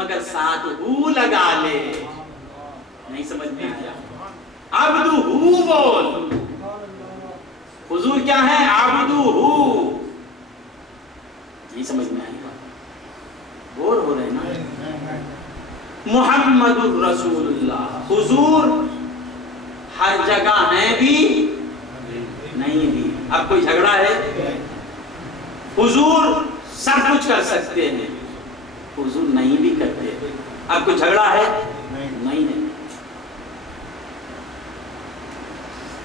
مگر ساتھ ہو لگا لے. نہیں سمجھ میں آیا؟ عبدہ بول. حضور کیا ہے؟ عبدہ. نہیں سمجھ میں آئی بات؟ بور ہو رہے نا. محمد الرسول اللہ. حضور ہر جگہ ہیں بھی نہیں بھی. اب کوئی جھگڑا ہے؟ حضور سب کچھ کر سکتے ہیں، حضور نہیں بھی کرتے. اب کوئی جھگڑا ہے؟ نہیں ہے.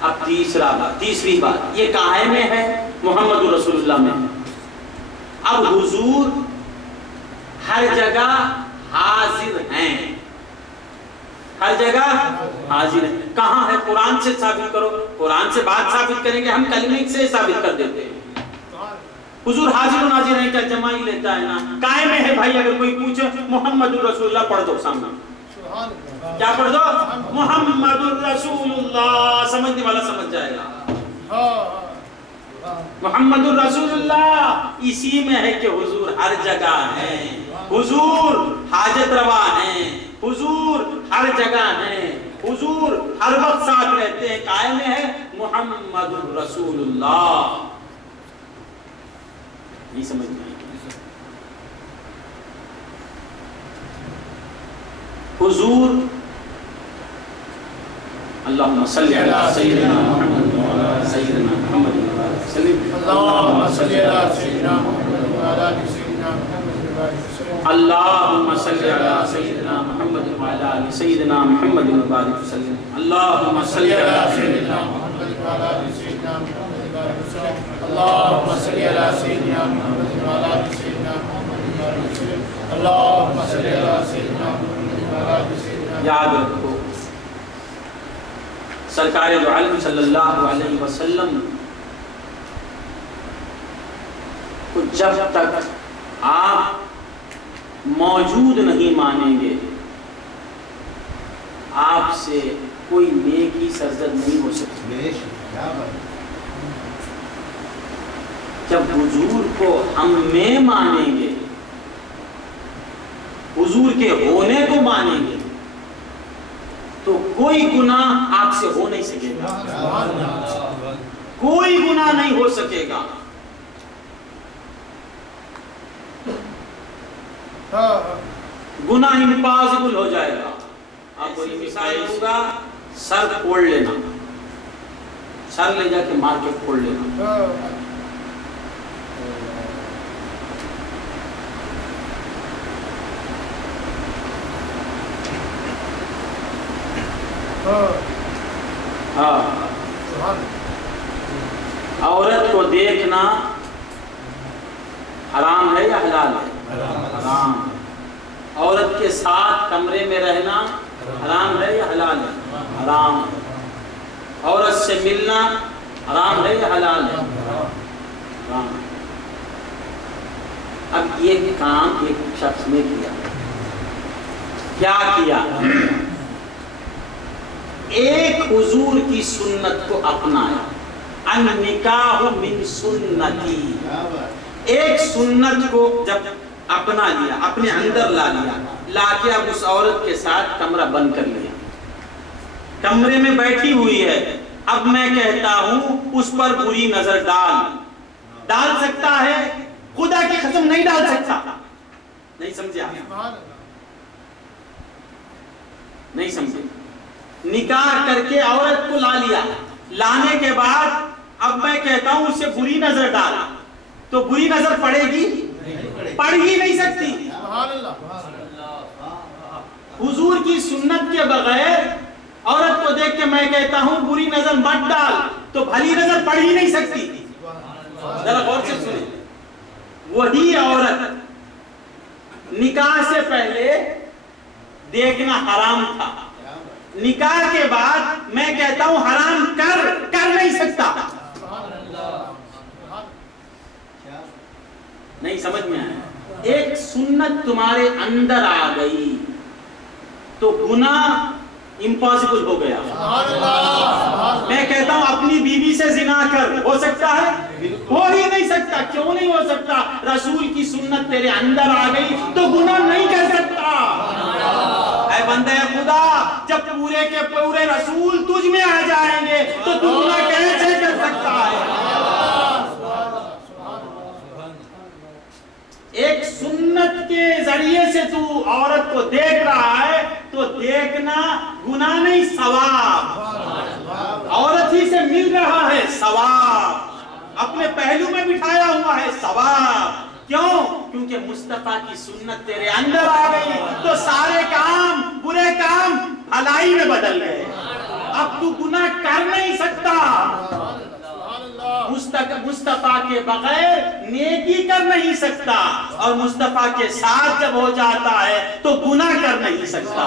اب تیسری بات یہ کہاں میں ہے؟ محمد رسول اللہ میں. اب حضور ہر جگہ حاضر ہیں. ہر جگہ حاضر ہیں. کہاں ہے؟ قرآن سے ثابت کرو. قرآن سے بات ثابت کریں گے ہم، کلمے سے ثابت کر دیتے ہیں. حضور حاضر و ناظر ہیں، کیا جمع ہی لیتا ہے نا. قائم ہے بھائی. اگر کوئی پوچھے محمد رسول اللہ پڑھ دو سامنے. کیا پڑھ دو؟ محمد الرسول اللہ. سمجھنے والا سمجھ جائے گا. محمد الرسول اللہ اسی میں ہے کہ حضور ہر جگہ ہیں، حضور حاجت روا ہیں، حضور ہر جگہ ہیں، حضور ہر وقت ساتھ رہتے ہیں. قائم ہے محمد الرسول اللہ. نہیں سمجھ میں آئی؟ حضور اللہم صلی علی سیدنا محمد وعلی سیدنا محمد وسلم. اللہم صلی علی سیدنا محمد وعلی سیدنا محمد. اللہم صلی علی سیدنا محمد وعلی سیدنا محمد وسلم. اللہم صلی علی سیدنا محمد وعلی سیدنا محمد. اللہم صلی علی سیدنا محمد وعلی سیدنا محمد. اللہم صلی علی سیدنا محمد وعلی سیدنا. یاد رکھو سرکار دو عالم صلی اللہ علیہ وسلم کو جب تک آپ موجود نہیں مانیں گے آپ سے کوئی نیکی سرزد نہیں ہو سکتی. جب حضور کو ہم میں مانیں گے، حضور کے ہونے کو مانیں گے، تو کوئی گناہ آپ سے ہو نہیں سکے گا. کوئی گناہ نہیں ہو سکے گا. گناہ امپاسبل ہو جائے گا. آپ کو یہ مثال دوں گا، سر پھوڑ لینا، سر لے جا کے مار کے پھوڑ لینا. عورت کو دیکھنا حرام ہے یا حلال ہے؟ حرام. عورت کے ساتھ کمرے میں رہنا حرام ہے یا حلال ہے؟ حرام. عورت سے ملنا حرام ہے یا حلال ہے؟ حرام. اب یہ کام ایک شخص نے کیا. کیا کیا؟ ایک حضور کی سنت کو اپنایا. النکاح من سنتی. ایک سنت کو جب اپنا لیا، اپنے اندر لا کے اب اس عورت کے ساتھ کمرہ بند کر لیا. کمرے میں بیٹھی ہوئی ہے. اب میں کہتا ہوں اس پر بری نظر ڈال سکتا ہے؟ خدا کی قسم نہیں ڈال سکتا. نہیں سمجھے آپ؟ نہیں سمجھے. نکاح کر کے عورت کو لا لیا. لانے کے بعد اب میں کہتا ہوں اس سے بری نظر ڈال، تو بری نظر پڑے گی؟ پڑ ہی نہیں سکتی. حضور کی سنت کے بغیر عورت کو دیکھ کے میں کہتا ہوں بری نظر مت ڈال، تو بھلی نظر پڑ ہی نہیں سکتی. ذرا غور سے سنیں. وہی عورت نکاح سے پہلے دیکھنا حرام تھا، نکاح کے بعد میں کہتا ہوں حرام کر نہیں سکتا. نہیں سمجھ میں آیا؟ ایک سنت تمہارے اندر آ گئی تو گناہ امپاسبل ہو گیا. میں کہتا ہوں اپنی بیوی سے زنا کر، ہو سکتا ہے؟ ہو ہی نہیں سکتا. کیوں نہیں ہو سکتا؟ رسول کی سنت تیرے اندر آ گئی تو گناہ نہیں کر سکتا. معاشرے کے پورے رسول تجھ میں آ جائیں گے تو تو گناہ کیسے کر سکتا ہے؟ ایک سنت کے ذریعے سے تو عورت کو دیکھ رہا ہے تو دیکھنا گناہ نہیں ثواب، عورت ہی سے مل رہا ہے ثواب، اپنے پہلو میں بٹھایا ہوا ہے ثواب۔ کیوں؟ کیونکہ مصطفیٰ کی سنت تیرے اندر آ گئی تو سارے کام برے کام بھلائی میں بدل گئے، اب تو گناہ کر نہیں سکتا، مصطفیٰ کے بغیر نیکی کر نہیں سکتا، اور مصطفیٰ کے ساتھ جب ہو جاتا ہے تو گناہ کر نہیں سکتا۔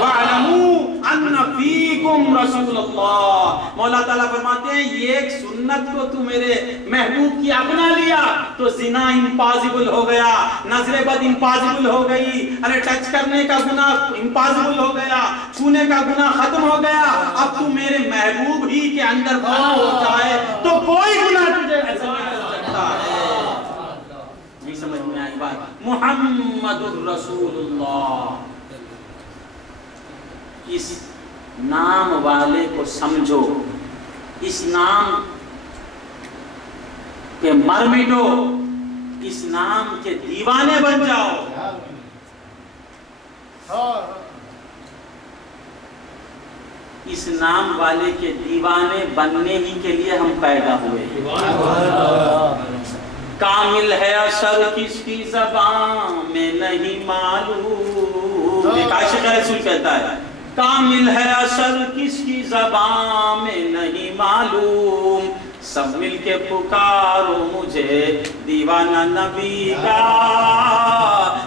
وَاعْلَمُوا أَنَّ فِيكُمْ رَسُولَ اللَّهِ، مولا تعالیٰ فرماتے ہیں یہ ایک سنت کو تو میرے محبوب کی اپنا لیا تو زنا امپاسبل ہو گیا، نظر بد امپاسبل ہو گئی، ارے ٹچ کرنے کا گناہ امپاسبل ہو گیا، چھونے کا گناہ ختم ہو گیا، اب تو میرے محبوب ہی کے اندر بنا ہو جائے تو کوئی گناہ تجھے ایسا نہیں کر سکتا ہے۔ نہیں سمجھ میں آئی بات؟ محمد الرسول اللہ، اس نام والے کو سمجھو، اس نام پہ مر مٹو، اس نام کے دیوانے بن جاؤ۔ اس نام والے کے دیوانے بننے ہی کے لیے ہم پیدا ہوئے۔ کامل ہے اثر کس کی زبان میں نہیں معلوم، ایک عاشق رسول کہتا ہے کامل ہے اثر کس کی زبان میں نہیں معلوم، سب مل کے پکارو مجھے دیوانہ نبی کا،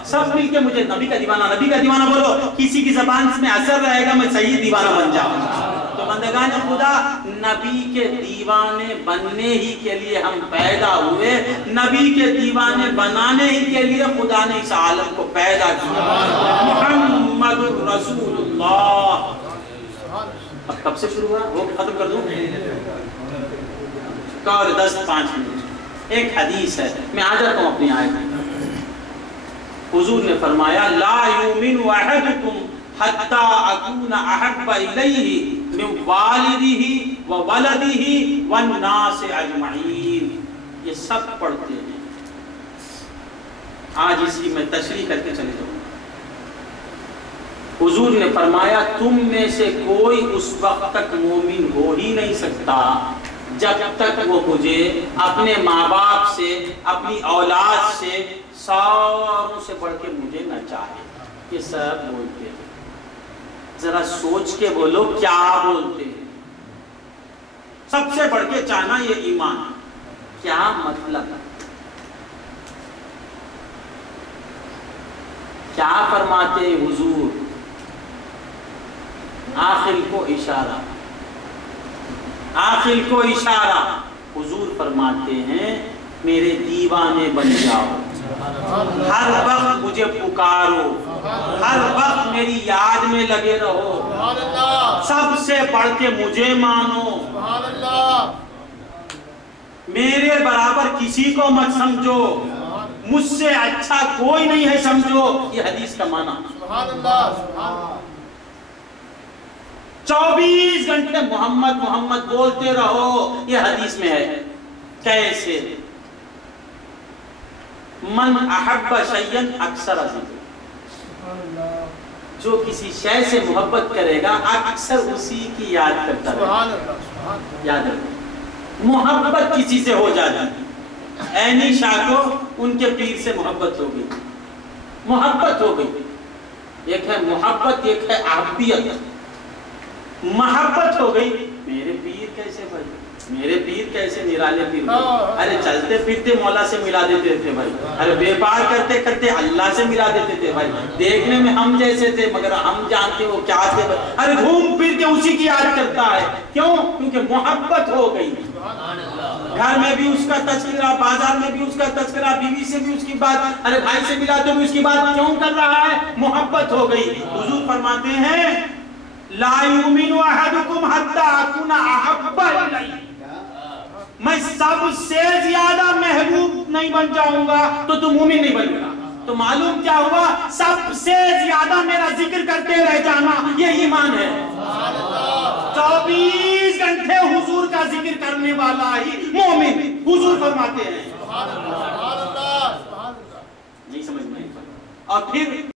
سب مل کے مجھے نبی کا دیوانہ بولو، کسی کی زبان میں اثر رہے گا میں صحیح دیوانہ بن جاؤں گا۔ تو بندگان خدا نبی کے دیوانے بننے ہی کے لیے ہم پیدا ہوئے، نبی کے دیوانے بنانے ہی کے لیے خدا نے اس عالم کو پیدا کیا۔ محمد الرسول اللہ۔ اب کب سے شروع ہوا وہ ختم کر دوں اور 10-5 منٹ۔ ایک حدیث ہے، میں آ جاتا ہوں اپنی آیت۔ حضور نے فرمایا لا یؤمن احدکم حتی اکون احب الیہ من والدہ وولدہ والناس اجمعین۔ یہ سب پڑھتے ہیں، آج اس کی میں تشریح کر کے چلے جاؤں۔ حضور نے فرمایا تم میں سے کوئی اس وقت تک مومن ہو ہی نہیں سکتا جب تک وہ مجھے اپنے ماں باپ سے، اپنی اولاد سے، ساروں سے بڑھ کے مجھے نہ چاہے۔ یہ سب بولتے ہیں، ذرا سوچ کے بولو کیا بولتے ہیں؟ سب سے بڑھ کے چاہنا یہ ایمان، کیا مطلب؟ کیا فرماتے ہیں حضور؟ آخر کو اشارہ، آخر کو اشارہ، حضور فرماتے ہیں میرے دیوانے بن جاؤ، ہر وقت مجھے پکارو، ہر وقت میری یاد میں لگے رہو، سب سے بڑھ کے مجھے مانو، میرے برابر کسی کو مت سمجھو، مجھ سے اچھا کوئی نہیں ہے سمجھو۔ یہ حدیث کا معنی 24 گھنٹے محمد محمد بولتے رہو، یہ حدیث میں ہے۔ کیسے؟ من احب شیئن اکثر عزیز، جو کسی شے سے محبت کرے گا اکثر اسی کی یاد کرتا رہے۔ یاد رکھو، محبت کسی سے ہو جاتی، عینی شاہ کو ان کے پیر سے محبت ہو گئی، محبت ہو گئی، ایک ہے محبت، ایک ہے احبیت۔ محبت ہو گئی، میرے پیر کیسے بھائی، میرے پیر کیسے نرالے پیر بھائی، ارے چلتے پھرتے مولا سے ملا دیتے تھے بھائی، ارے بیپار کرتے کرتے اللہ سے ملا دیتے تھے بھائی، دیکھنے میں ہم جیسے تھے مگر ہم جانتے وہ کیا تھے بھائی، ارے گھوم پھر کے اسی کی یاد کرتا ہے۔ کیوں؟ کیونکہ محبت ہو گئی، گھر میں بھی اس کا تذکرہ، بازار میں بھی اس کا تذکرہ، بیوی سے بھی اس کی بات، ارے بھائی سے ملا تو بھی اس کی بات کیوں کر رہا ہے؟ محبت ہو گئی۔ حضور فرماتے ہیں لا یؤمن احدکم حتی اکون احب الیہ، میں سب سے زیادہ محبوب نہیں بن جاؤں گا تو تم مومن نہیں بنے گا۔ تو معلوم کیا ہوا؟ سب سے زیادہ میرا ذکر کرتے رہ جانا، یہ ایمان ہے۔ کرنے والا ہی مومن، حضور فرماتے ہیں۔ سبحان اللہ، سبحان اللہ، سبحان اللہ۔ نہیں سمجھ میں، اور پھر